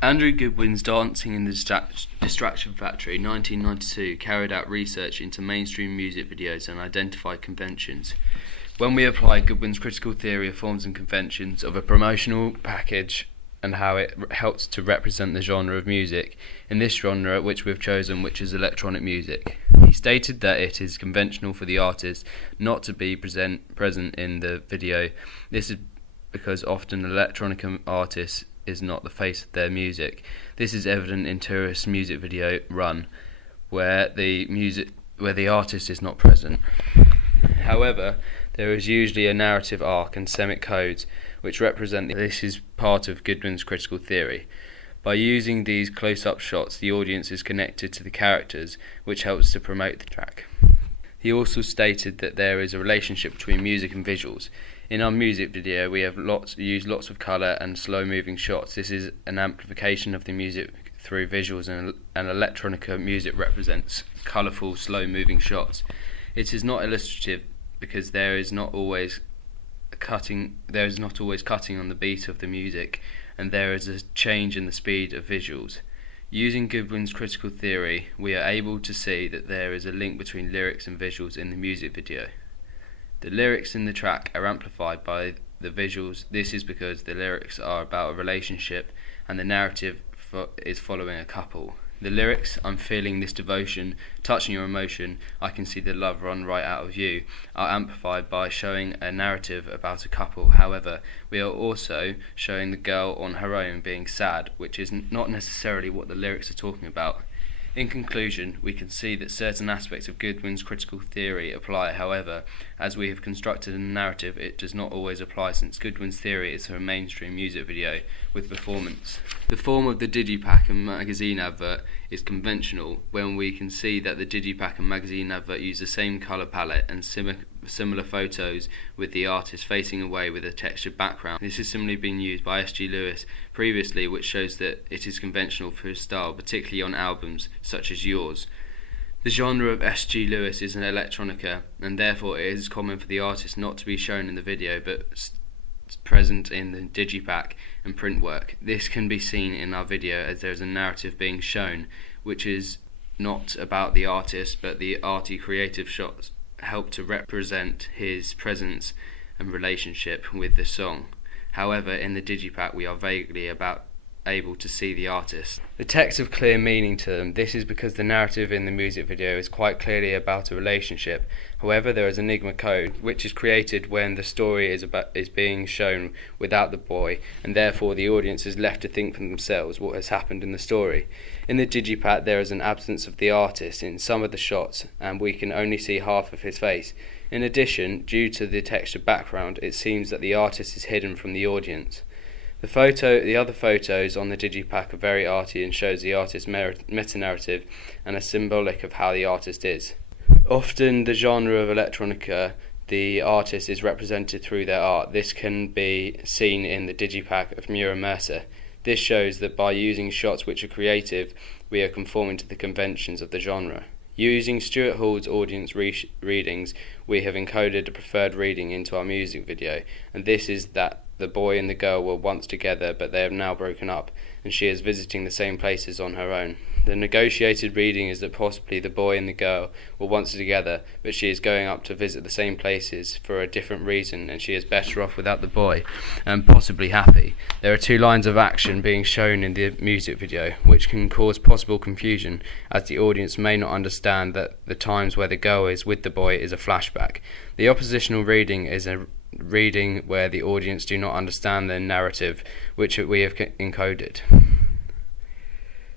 Andrew Goodwin's Dancing in the Distraction Factory 1992 carried out research into mainstream music videos and identified conventions. When we apply Goodwin's critical theory of forms and conventions of a promotional package and how it helps to represent the genre of music, in this genre which we've chosen, which is electronic music, he stated that it is conventional for the artist not to be present in the video. This is because often electronic artists is not the face of their music. This is evident in Tourist's music video Run, where the artist is not present. However, there is usually a narrative arc and semitic codes which represent this is part of Goodwin's critical theory. By using these close-up shots, the audience is connected to the characters, which helps to promote the track. He also stated that there is a relationship between music and visuals. In our music video, we have used lots of colour and slow-moving shots. This is an amplification of the music through visuals, and electronica music represents colourful, slow-moving shots. It is not illustrative because there is not always cutting on the beat of the music, and there is a change in the speed of visuals. Using Goodwin's critical theory, we are able to see that there is a link between lyrics and visuals in the music video. The lyrics in the track are amplified by the visuals. This is because the lyrics are about a relationship and the narrative is following a couple. The lyrics, "I'm feeling this devotion, touching your emotion, I can see the love run right out of you," are amplified by showing a narrative about a couple. However, we are also showing the girl on her own being sad, which is not necessarily what the lyrics are talking about. In conclusion, we can see that certain aspects of Goodwin's critical theory apply. However, as we have constructed a narrative, it does not always apply, since Goodwin's theory is for a mainstream music video with performance. The form of the digipack and magazine advert is conventional, when we can see that the digipack and magazine advert use the same colour palette and similar photos, with the artist facing away with a textured background. This has similarly been used by S.G. Lewis previously, which shows that it is conventional for his style, particularly on albums such as Yours. The genre of S.G. Lewis is an electronica, and therefore it is common for the artist not to be shown in the video but present in the digipack and print work. This can be seen in our video, as there is a narrative being shown which is not about the artist, but the arty creative shots help to represent his presence and relationship with the song. However, in the digipack we are vaguely able to see the artist. The texts have clear meaning to them. This is because the narrative in the music video is quite clearly about a relationship. However, there is enigma code which is created when the story is being shown without the boy, and therefore the audience is left to think for themselves what has happened in the story. In the digipack there is an absence of the artist in some of the shots, and we can only see half of his face. In addition, due to the textured background, it seems that the artist is hidden from the audience. The other photos on the digipack are very arty and shows the artist's meta-narrative and are symbolic of how the artist is. Often the genre of electronica, the artist is represented through their art. This can be seen in the digipack of Mura Mercer. This shows that by using shots which are creative, we are conforming to the conventions of the genre. Using Stuart Hall's audience readings, we have encoded a preferred reading into our music video, and this is that the boy and the girl were once together, but they have now broken up, and she is visiting the same places on her own. The negotiated reading is that possibly the boy and the girl were once together, but she is going up to visit the same places for a different reason, and she is better off without the boy, and possibly happy. There are two lines of action being shown in the music video, which can cause possible confusion, as the audience may not understand that the times where the girl is with the boy is a flashback. The oppositional reading is a reading where the audience do not understand the narrative which we have encoded.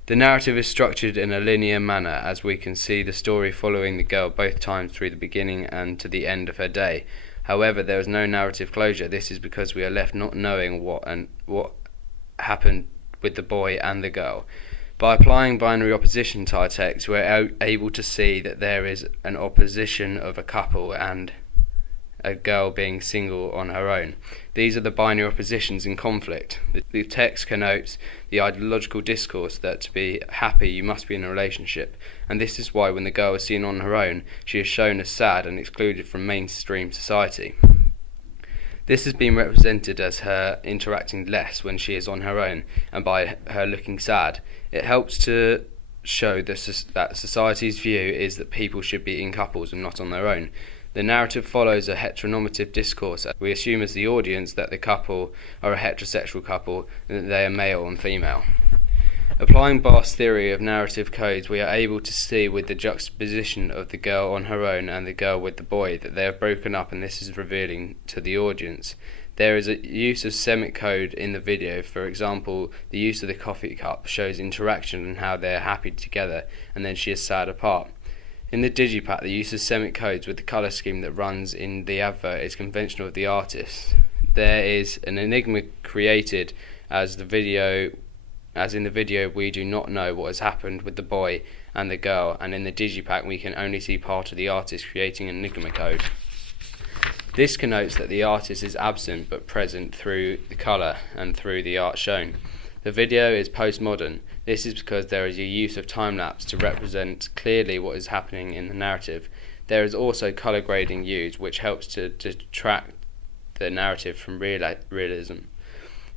The narrative is structured in a linear manner, as we can see the story following the girl both times through the beginning and to the end of her day. However, there is no narrative closure. This is because we are left not knowing what happened with the boy and the girl. By applying binary opposition to our text, we are able to see that there is an opposition of a couple and a girl being single on her own. These are the binary oppositions in conflict. The text connotes the ideological discourse that to be happy you must be in a relationship, and this is why when the girl is seen on her own, she is shown as sad and excluded from mainstream society. This has been represented as her interacting less when she is on her own and by her looking sad. It helps to show that society's view is that people should be in couples and not on their own. The narrative follows a heteronormative discourse. We assume as the audience that the couple are a heterosexual couple and that they are male and female. Applying Barth's theory of narrative codes, we are able to see with the juxtaposition of the girl on her own and the girl with the boy that they have broken up, and this is revealing to the audience. There is a use of semitic code in the video. For example, the use of the coffee cup shows interaction and how they are happy together, and then she is sad apart. In the digipack, the use of semitic codes with the colour scheme that runs in the advert is conventional of the artist. There is an enigma created as in the video we do not know what has happened with the boy and the girl, and in the digipack we can only see part of the artist creating an enigma code. This connotes that the artist is absent but present through the colour and through the art shown. The video is postmodern. This is because there is a use of time-lapse to represent clearly what is happening in the narrative. There is also colour grading used, which helps to detract the narrative from realism.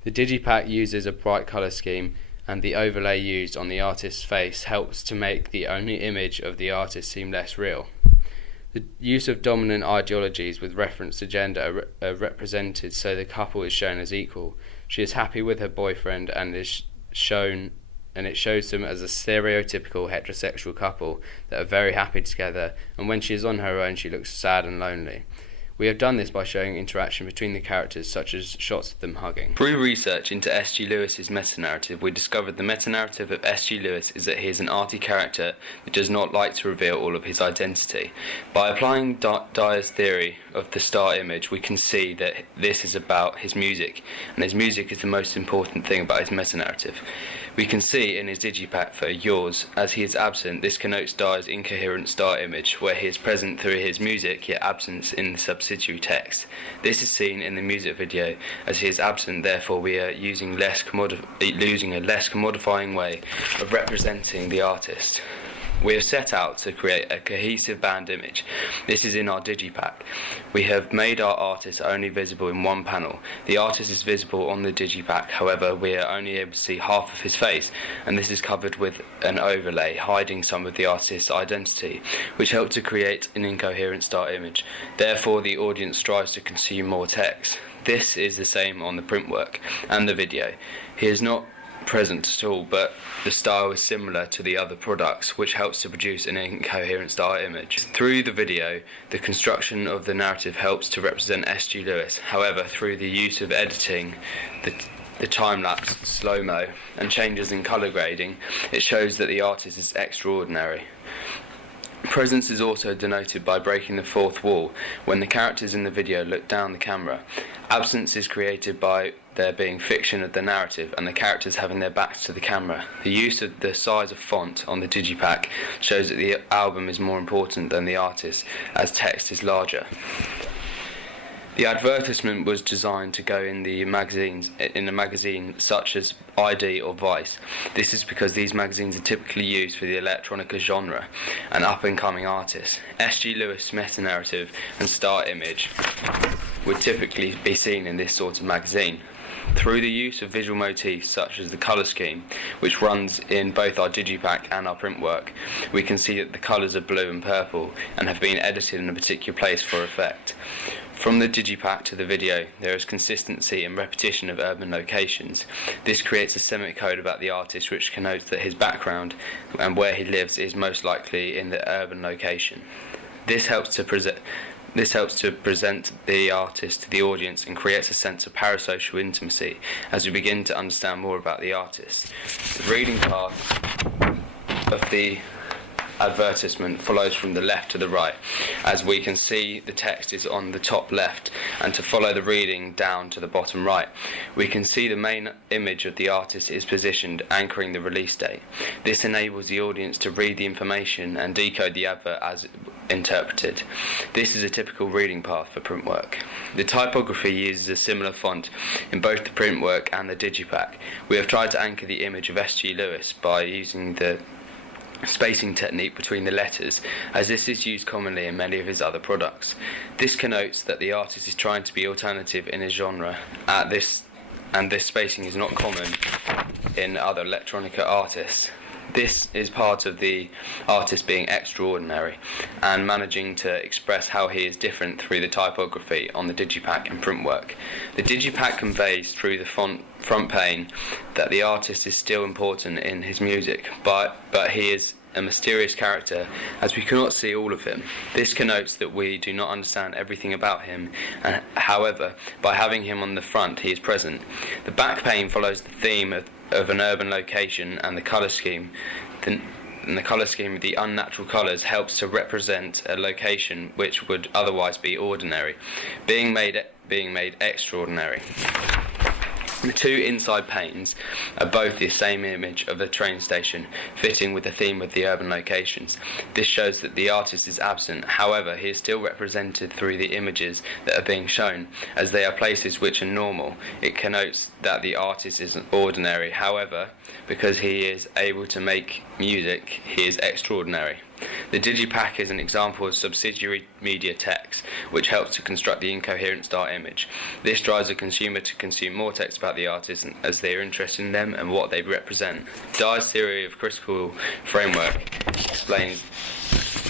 The digipack uses a bright colour scheme, and the overlay used on the artist's face helps to make the only image of the artist seem less real. The use of dominant ideologies with reference to gender are represented so the couple is shown as equal. She is happy with her boyfriend and it shows them as a stereotypical heterosexual couple that are very happy together, and when she is on her own she looks sad and lonely. We have done this by showing interaction between the characters, such as shots of them hugging. Through research into S.G. Lewis's meta-narrative, we discovered the meta-narrative of S.G. Lewis is that he is an arty character that does not like to reveal all of his identity. By applying Dyer's theory of the star image, we can see that this is about his music, and his music is the most important thing about his meta-narrative. We can see in his digipack for Yours, as he is absent, this connotes Dyer's incoherent star image, where he is present through his music, yet absent in the subsidiary text. This is seen in the music video, as he is absent, therefore we are using a less commodifying way of representing the artist. We have set out to create a cohesive band image. This is in our digipack. We have made our artist only visible in one panel. The artist is visible on the digipack, however we are only able to see half of his face, and this is covered with an overlay hiding some of the artist's identity, which helps to create an incoherent star image. Therefore the audience strives to consume more text. This is the same on the printwork and the video. He is not present at all, but the style is similar to the other products, which helps to produce an incoherent star image. Through the video, the construction of the narrative helps to represent S.G. Lewis. However, through the use of editing, the time-lapse, slow-mo, and changes in colour grading, it shows that the artist is extraordinary. Presence is also denoted by breaking the fourth wall when the characters in the video look down the camera. Absence is created by there being fiction of the narrative and the characters having their backs to the camera. The use of the size of font on the digipack shows that the album is more important than the artist, as text is larger. The advertisement was designed to go in a magazine such as ID or Vice. This is because these magazines are typically used for the electronica genre and up-and-coming artists. S.G. Lewis' meta-narrative and star image would typically be seen in this sort of magazine. Through the use of visual motifs such as the colour scheme, which runs in both our digipack and our printwork, we can see that the colours are blue and purple and have been edited in a particular place for effect. From the digipack to the video, there is consistency and repetition of urban locations. This creates a semitic code about the artist, which connotes that his background and where he lives is most likely in the urban location. This helps to present the artist to the audience and creates a sense of parasocial intimacy as we begin to understand more about the artist. The reading path of the advertisement follows from the left to the right. As we can see, the text is on the top left, and to follow the reading down to the bottom right, we can see the main image of the artist is positioned, anchoring the release date. This enables the audience to read the information and decode the advert as interpreted. This is a typical reading path for printwork. The typography uses a similar font in both the printwork and the digipack. We have tried to anchor the image of S.G. Lewis by using the spacing technique between the letters, as this is used commonly in many of his other products. This connotes that the artist is trying to be alternative in his genre, and this spacing is not common in other electronica artists. This is part of the artist being extraordinary and managing to express how he is different through the typography on the digipack and print work. The digipack conveys through the front pane that the artist is still important in his music, but he is a mysterious character, as we cannot see all of him. This connotes that we do not understand everything about him, and however, by having him on the front, he is present. The back pane follows the theme of an urban location, and the colour scheme. The colour scheme of the unnatural colours helps to represent a location which would otherwise be ordinary, being made extraordinary. The two inside panes are both the same image of a train station, fitting with the theme of the urban locations. This shows that the artist is absent, however, he is still represented through the images that are being shown, as they are places which are normal. It connotes that the artist is ordinary, however, because he is able to make music, he is extraordinary. The digipack is an example of subsidiary media text, which helps to construct the incoherent star image. This drives the consumer to consume more text about the artist as they are interested in them and what they represent. Dyer's theory of critical framework explains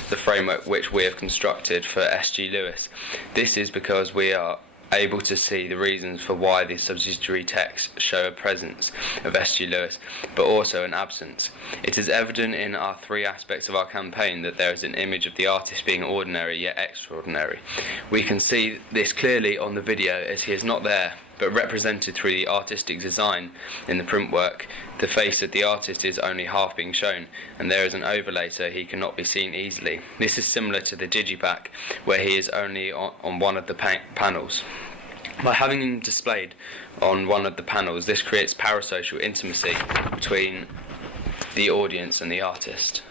the framework which we have constructed for S.G. Lewis. This is because we are able to see the reasons for why the subsidiary texts show a presence of S.G. Lewis, but also an absence. It is evident in our three aspects of our campaign that there is an image of the artist being ordinary yet extraordinary. We can see this clearly on the video, as he is not there, but represented through the artistic design in the print work. The face of the artist is only half being shown, and there is an overlay so he cannot be seen easily. This is similar to the digipack, where he is only on one of the panels. By having him displayed on one of the panels, this creates parasocial intimacy between the audience and the artist.